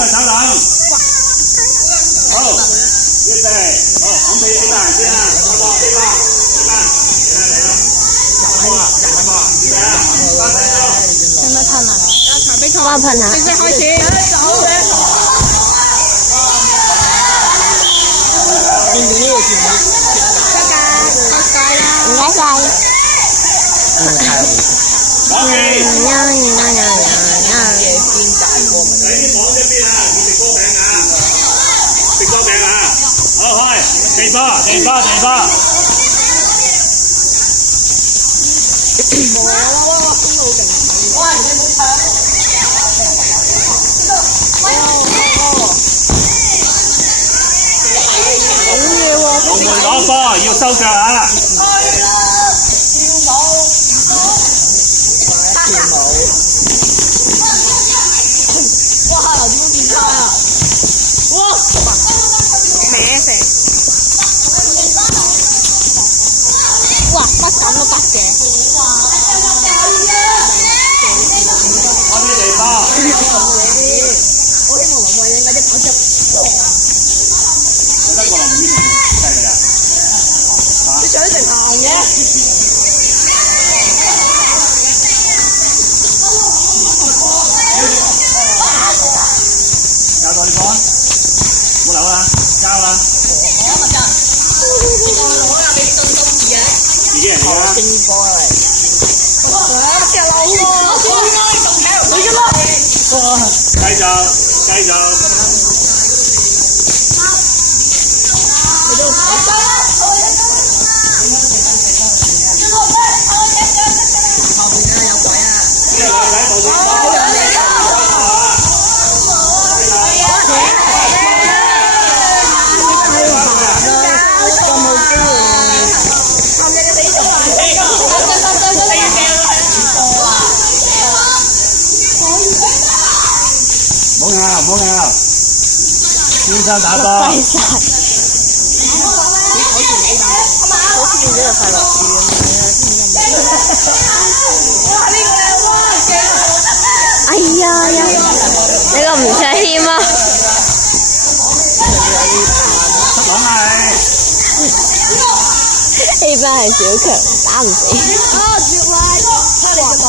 啊，稍等。好，預備，好，準備起埋先啊，好唔好？起碼，嚟啦。有冇噴啊？有茶俾佢。幫我噴下。正式開始。見唔見呢個節目？得㗎，得晒啦。唔該晒。OK。夜邊大歌咪。喺啲房一邊啊，要食波餅啊！食波餅啊！好開，地波。冇啊！哇，公路好勁。喂，你唔好搶。好嘢喎！龍門攞波要收腳啊！跳舞。哇！又點樣變差啊？哇！歪成。哇！不咁都得嘅。開啲地波。我希望林慧影嗰啲跑出。得個林宇婷犀利啊！你搶成行嘅。交到你講，冇留啦，交啦。我咪得。我攞俾東東二啊。自己人嚟啦。正波嚟。哇！隻老喎。你嘅啦。繼續。唔好拗，先生打波。好似變咗個快樂語咁樣。哎呀，你個唔想謙啊？講係。呢班係小強，打唔死。絕位，差你隻幕。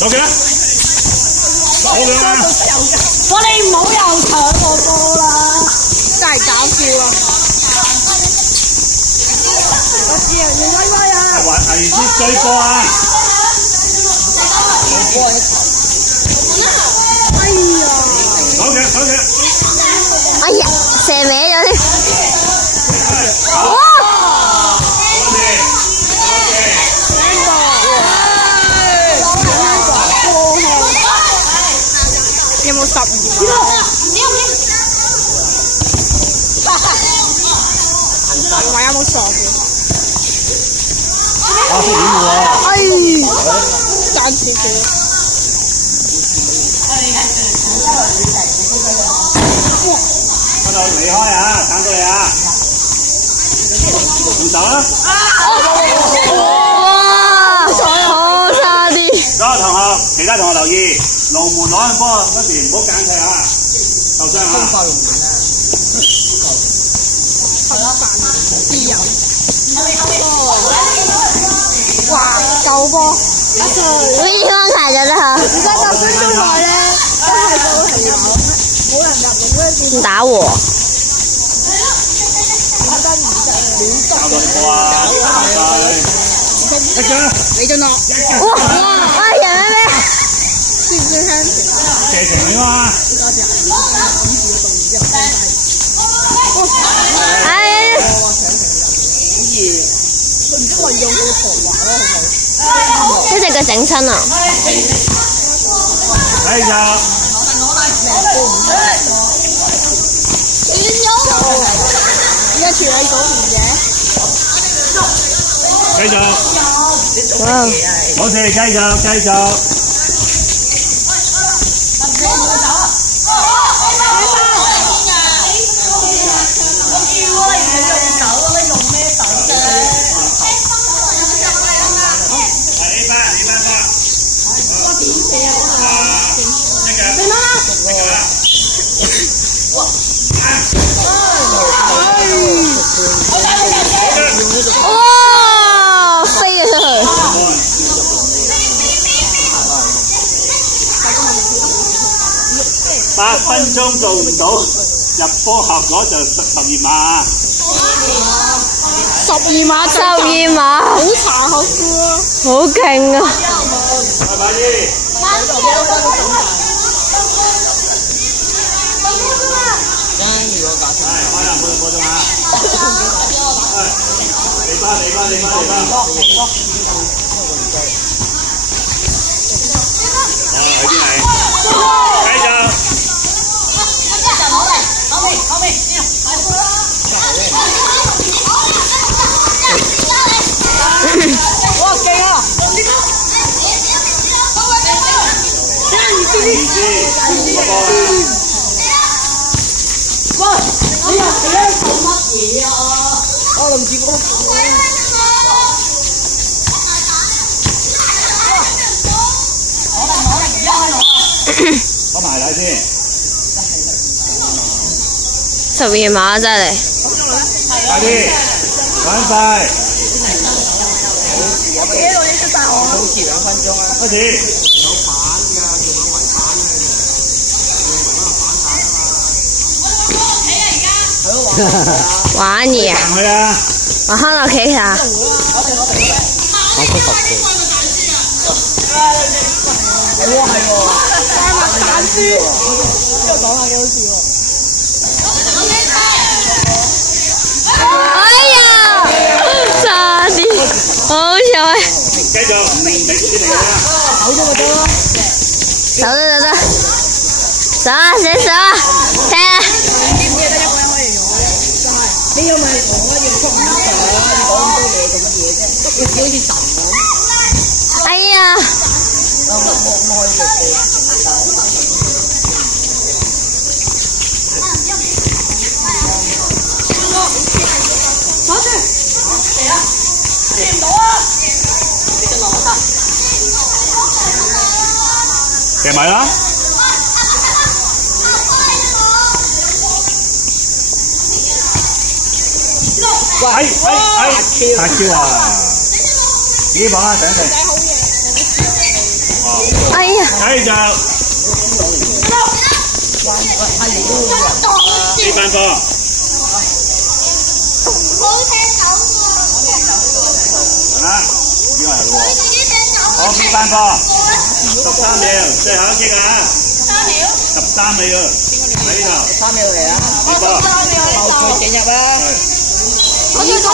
走嘅啦，好嘅啦。我哋唔好又搶我波啦，真係搞笑啊！我知啊，你威威啊！係啲追波啊！追波一球。哎呀！手嘅。哎呀，射歪咗添。哇！有冇12啊？話有冇傻嘅？我識點喎。哎，爭少少。嗰度離開啊，撐到你啊！用手啦。哇！好差啲。所有同學，其他同學留意，龍門攞緊波嗰時唔好揀佢啊，受傷啊！爆龍門啊！自由。哇！救波！好似安排咗啦嚇。而家10分鐘內咧，都係到係冇人入籠嗰邊。打和。交到你波啊！一張。你就落。哇！哎呀咩？知唔知聽？謝霆鋒啊！哎！佢唔知運用佢嘅才華咯，好唔好？一隻腳整親啊！繼續。而家處理嗰邊嘅。繼續。哇！冇事，繼續。分鐘做唔到入波效果就12碼。12碼，好殘酷喎！好勁啊！快啲！開啦，冇鐘啊！嚟吧！繼續。哇，勁啊！喂，你又做乜嘢啊？我林志哥。攞埋嚟先。12碼真係。快啲，趕快！幾度你出晒汗？好似2分鐘啊！開始。有板㗎，做緊圍板咧，玩嘢啊！行去啊！玩康樂棋啊！我出10條。哇，係喎！快麥彈書，呢個講下幾好笑喎！哎呀！差啲，好彩！繼續，你先嚟啦！手咗咪得咯，手得，手啊，寫手啊，聽啊！啲嘢得一個人可以用嘅，就係你要咪同我一樣出5場，你講咁多嘢做乜嘢啫？好似神咁。哎呀！攞住，嚟啊！掂唔到啊！你就落得。射埋啦！哎！大 Q 啊！自己放啦，等一陣。哎呀！繼續。呢班波。係啦，應該係喎。好，呢班波。13秒，最後一擊啊！13秒，喺呢度。3秒嚟啊！呢波。後退進入啊！我要講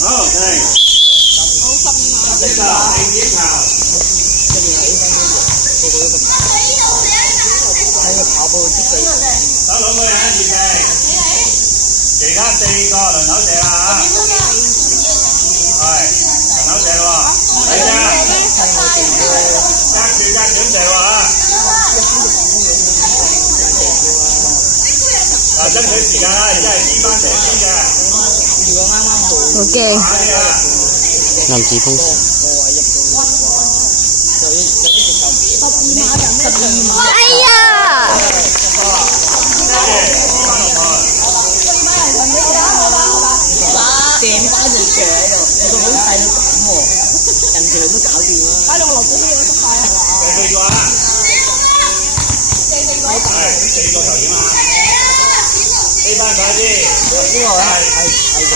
好，OK。呢個係點球？跑步之最。手兩個人預備，其他4個輪流射啦嚇。係，輪流射喎。睇下，揸住射喎嚇。嗱，爭取時間啦，而家係呢班射先嘅。如果啱啱好。好驚！林志峰。哎呀！成班人射喺度，個好細到咁喎，人哋都搞掂啦。擺到我落咗啲嘢都得晒係嘛？繼續啊！係4個球點啊！呢班快啲！邊個咧？係呢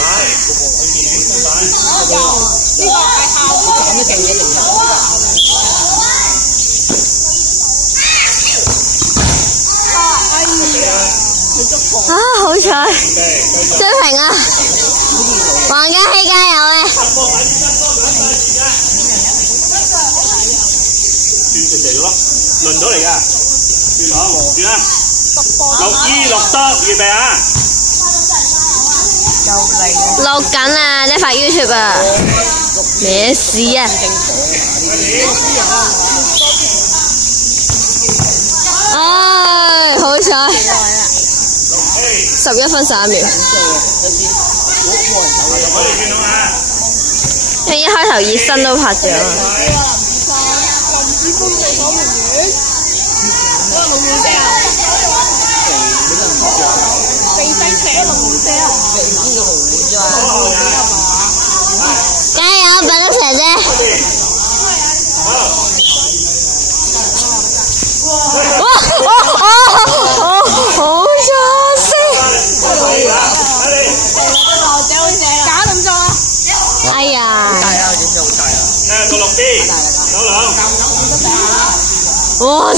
個係校波。咁嘅勁嘢嚟㗎。啊，好彩！追平啊！黃家熙加油啊！轉成嚟咗咯，輪到嚟㗎。轉好，轉啦。6-2，6多，預備啊！錄緊啊！呢發 YouTube 啊！咩事啊？唉，好彩！11分11秒。因為一開頭熱身都拍咗。林子峰嘅守門員，嗰個龍門射啊！肥仔扯龍門射啊！加油，笨得蛇姐！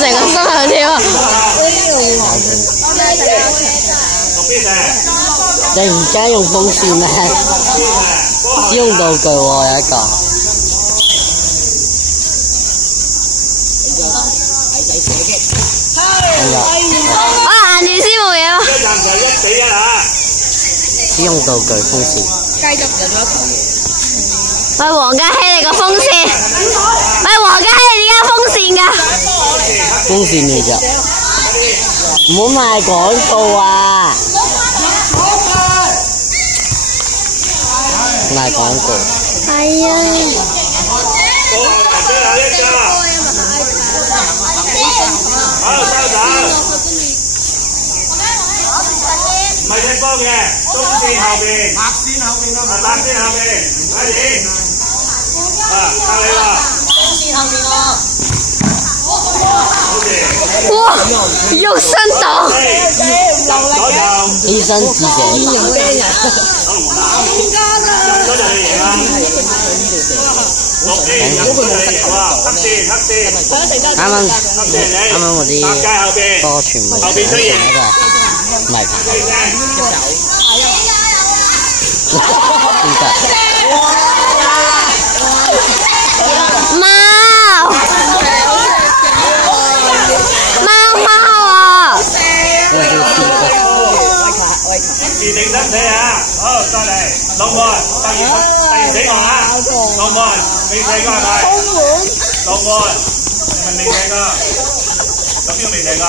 成個心喺度跳啊！你而家用風扇咩？使用道具喎，有一個。哇！硬住先冇嘢喎。暫時1-1啊！使用道具風扇。繼續有咗一球嘢。喂，黃家希你個風扇！喂，黃家希你點解風扇㗎？風扇嚟咋？唔好賣廣告啊！賣廣告。係啊。最後一個。好，收手。唔係踢波嘅，中線後邊。白線後邊啊！白線後邊，快啲！啊，靠你啦！中線後邊咯。哇！肉身檔。醫生自己。入咗就去贏啦。6A 入咗就去贏啦。黑線，黑線。啱啱我啲波全部後邊出現。唔係自定得死啊！好，再嚟龍門，突然死我啊！龍門未射過係咪？龍門係咪未射過？有邊個未射過？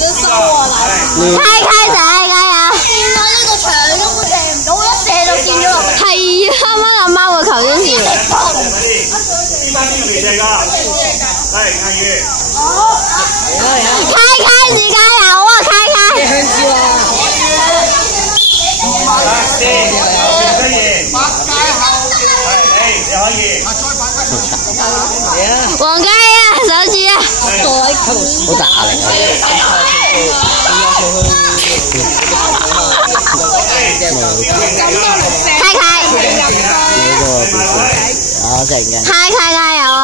開仔加油！見到呢個場根本射唔到，一射就射咗落去。係啊，啱啱阿媽個球先射。呢班邊個未射過？係阿宇。開子加油啊！開！香蕉啊！先，後邊出現。係，你可以。黃家希啊，手指啊！好大壓力啊！開加油啊！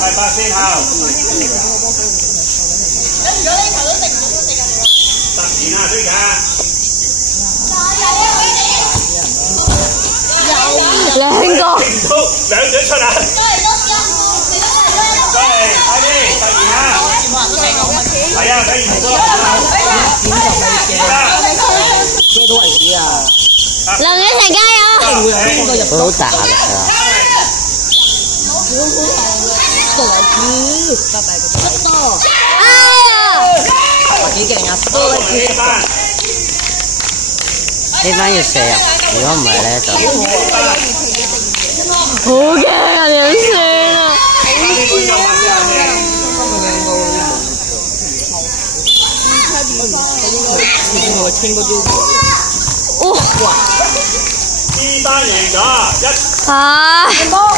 係8先後。突然啊，追㗎！兩個。兩隊出啊！再嚟，快啲！突然啊！係啊，俾完波。遮到為止啊！林雨晴加油！佢好大壓力啊！幾勁啊！呢班要射入，如果唔係咧就好驚啊！點算啊？哇！呢班贏咗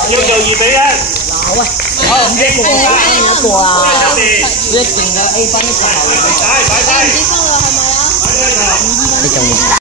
要做2-1。好，一個啊！一定有 A 班一齊。擺低。你仲